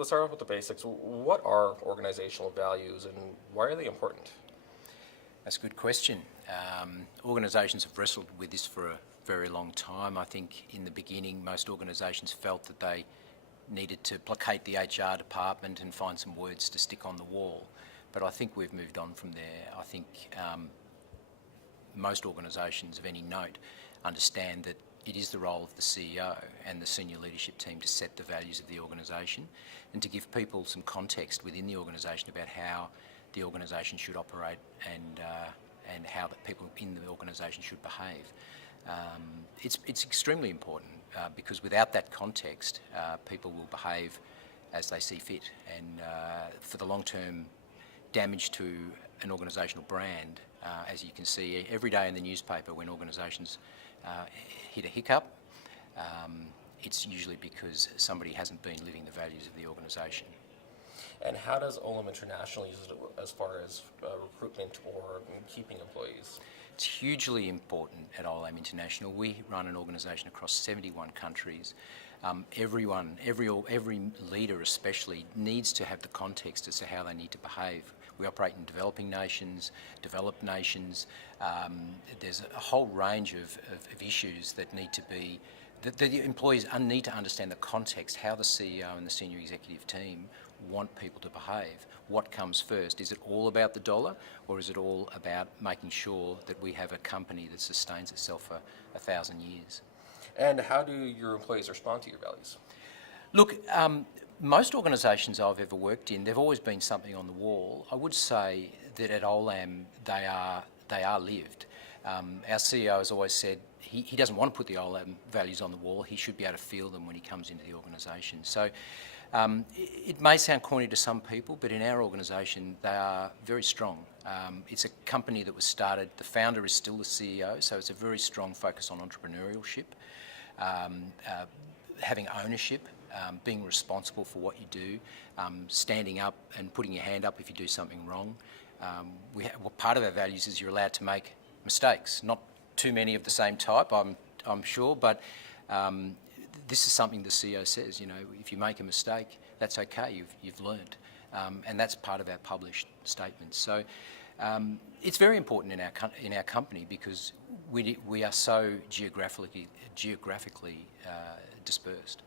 let's start off with the basics. What are organizational values and why are they important? That's a good question. Organisations have wrestled with this for a very long time. I think in the beginning most organisations felt that they needed to placate the HR department and find some words to stick on the wall. But I think we've moved on from there. I think most organisations of any note understand that it is the role of the CEO and the senior leadership team to set the values of the organisation and to give people some context within the organisation about how the organisation should operate and how the people in the organisation should behave. It's extremely important because without that context, people will behave as they see fit, and for the long-term damage to an organisational brand, as you can see every day in the newspaper when organisations hit a hiccup, it's usually because somebody hasn't been living the values of the organisation. And how does Olam International use it as far as recruitment or keeping employees? It's hugely important at Olam International. We run an organisation across 71 countries. Every leader especially needs to have the context as to how they need to behave. We operate in developing nations, developed nations. There's a whole range of issues that need to be, that the employees need to understand the context, how the CEO and the senior executive team want people to behave. What comes first? Is it all about the dollar, or is it all about making sure that we have a company that sustains itself for 1,000 years? And how do your employees respond to your values? Look, most organisations I've ever worked in, there've always been something on the wall. I would say that at Olam they are lived. Our CEO has always said he doesn't want to put the Olam values on the wall. He should be able to feel them when he comes into the organisation. So it may sound corny to some people, but in our organisation they are very strong. It's a company that was started, the founder is still the CEO, so it's a very strong focus on entrepreneurship, having ownership, being responsible for what you do, standing up and putting your hand up if you do something wrong. Part of our values is you're allowed to make mistakes, not too many of the same type, I'm sure, but this is something the CEO says, you know, if you make a mistake, that's okay, you've learned. And that's part of our published statements. So it's very important in our company because we are so geographically dispersed.